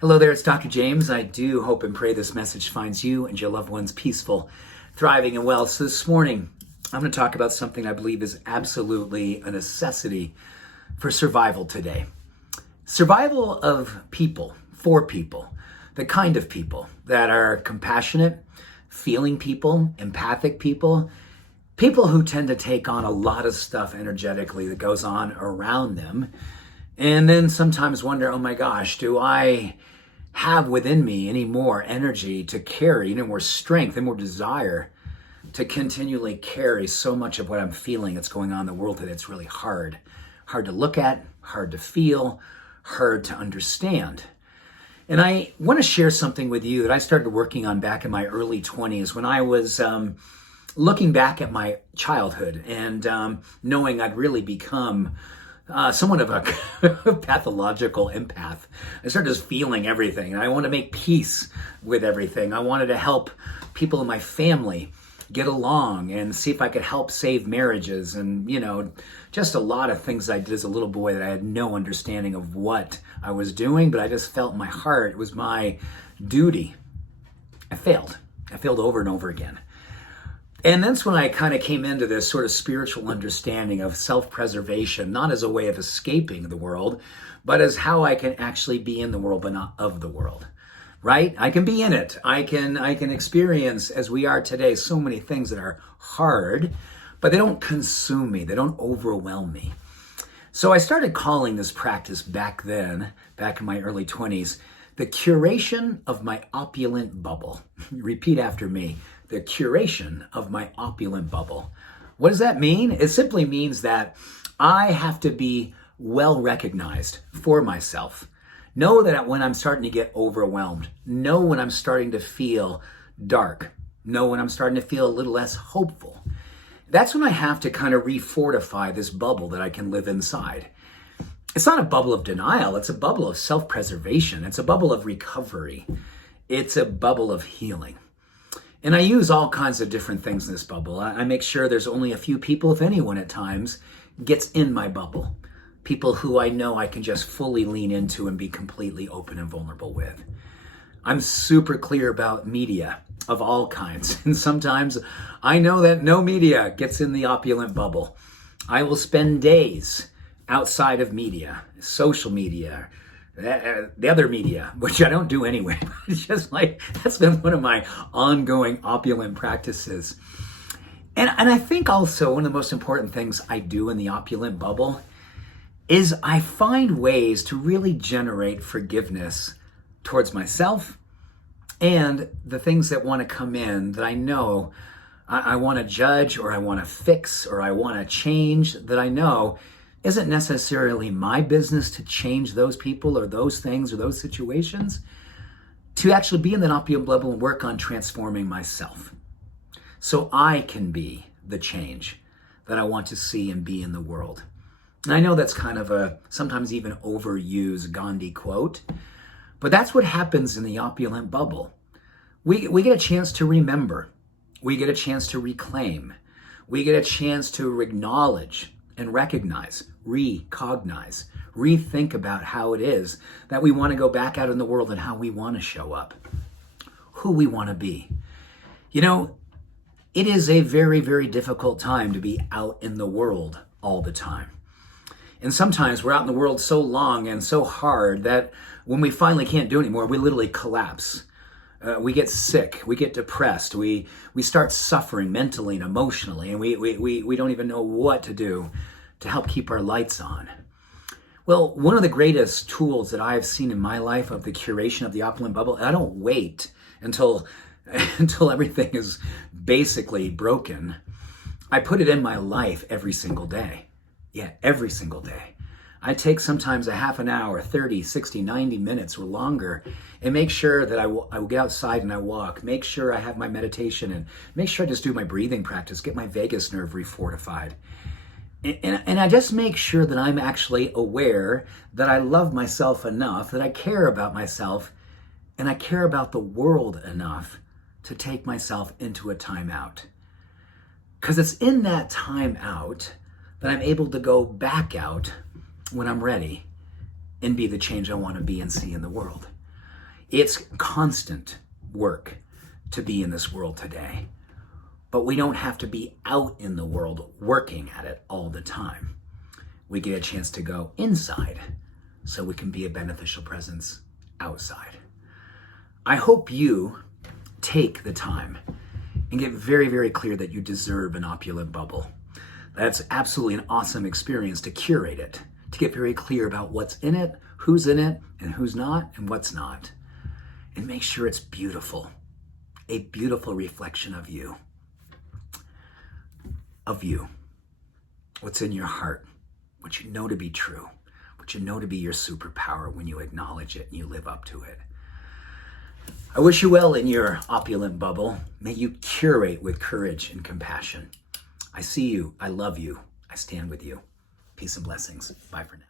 Hello there, it's Dr. James. I do hope and pray this message finds you and your loved ones peaceful, thriving, and well. So this morning, I'm going to talk about something I believe is absolutely a necessity for survival today. Survival of people, for people, the kind of people that are compassionate, feeling people, empathic people, people who tend to take on a lot of stuff energetically that goes on around them, and then sometimes wonder, oh my gosh, do I have within me any more energy to carry, more strength and more desire to continually carry so much of what I'm feeling that's going on in the world today? It's really hard to look at, hard to feel, hard to understand. And I want to share something with you that I started working on back in my early 20s when I was looking back at my childhood and knowing I'd really become somewhat of a pathological empath. I started just feeling everything. I wanted to make peace with everything. I wanted to help people in my family get along and see if I could help save marriages and, just a lot of things I did as a little boy that I had no understanding of what I was doing, but I just felt in my heart it was my duty. I failed over and over again. And that's when I kind of came into this sort of spiritual understanding of self-preservation, not as a way of escaping the world, but as how I can actually be in the world, but not of the world, right? I can be in it. I can experience, as we are today, so many things that are hard, but they don't consume me. They don't overwhelm me. So I started calling this practice back then, back in my early 20s, the curation of my opulent bubble. Repeat after me. The curation of my opulent bubble. What does that mean? It simply means that I have to be well recognized for myself. Know that when I'm starting to get overwhelmed. Know when I'm starting to feel dark. Know when I'm starting to feel a little less hopeful. That's when I have to kind of refortify this bubble that I can live inside. It's not a bubble of denial. It's a bubble of self-preservation. It's a bubble of recovery. It's a bubble of healing. And I use all kinds of different things in this bubble. I make sure there's only a few people, if anyone at times, gets in my bubble. People who I know I can just fully lean into and be completely open and vulnerable with. I'm super clear about media of all kinds. And sometimes I know that no media gets in the opulent bubble. I will spend days outside of media, social media, the other media, which I don't do anyway. It's just like, that's been one of my ongoing opulent practices. And I think also one of the most important things I do in the opulent bubble is I find ways to really generate forgiveness towards myself and the things that want to come in that I know I want to judge or I want to fix or I want to change, that I know isn't necessarily my business to change those people or those things or those situations, to actually be in that opulent bubble and work on transforming myself so I can be the change that I want to see and be in the world. And I know that's kind of a sometimes even overused Gandhi quote, but that's what happens in the opulent bubble. We get a chance to remember. We get a chance to reclaim. We get a chance to acknowledge and recognize, recognize, rethink about how it is that we want to go back out in the world and how we want to show up, who we want to be. It is a very, very difficult time to be out in the world all the time. And sometimes we're out in the world so long and so hard that when we finally can't do anymore, we literally collapse. We get sick, we get depressed, we start suffering mentally and emotionally, and we don't even know what to do to help keep our lights on. Well, one of the greatest tools that I've seen in my life of the curation of the opulent bubble, and I don't wait until everything is basically broken. I put it in my life every single day. Yeah, every single day. I take sometimes a half an hour, 30, 60, 90 minutes or longer, and make sure that I will get outside and I walk, make sure I have my meditation, and make sure I just do my breathing practice, get my vagus nerve refortified. And I just make sure that I'm actually aware that I love myself enough, that I care about myself, and I care about the world enough to take myself into a timeout. Because it's in that timeout that I'm able to go back out when I'm ready and be the change I want to be and see in the world. It's constant work to be in this world today, but we don't have to be out in the world working at it all the time. We get a chance to go inside so we can be a beneficial presence outside. I hope you take the time and get very, very clear that you deserve an opulent bubble. That's absolutely an awesome experience to curate it, to get very clear about what's in it, who's in it, and who's not, and what's not. And make sure it's beautiful, a beautiful reflection of you. Of you. What's in your heart, what you know to be true, what you know to be your superpower when you acknowledge it and you live up to it. I wish you well in your opulent bubble. May you curate with courage and compassion. I see you. I love you. I stand with you. Peace and blessings. Bye for now.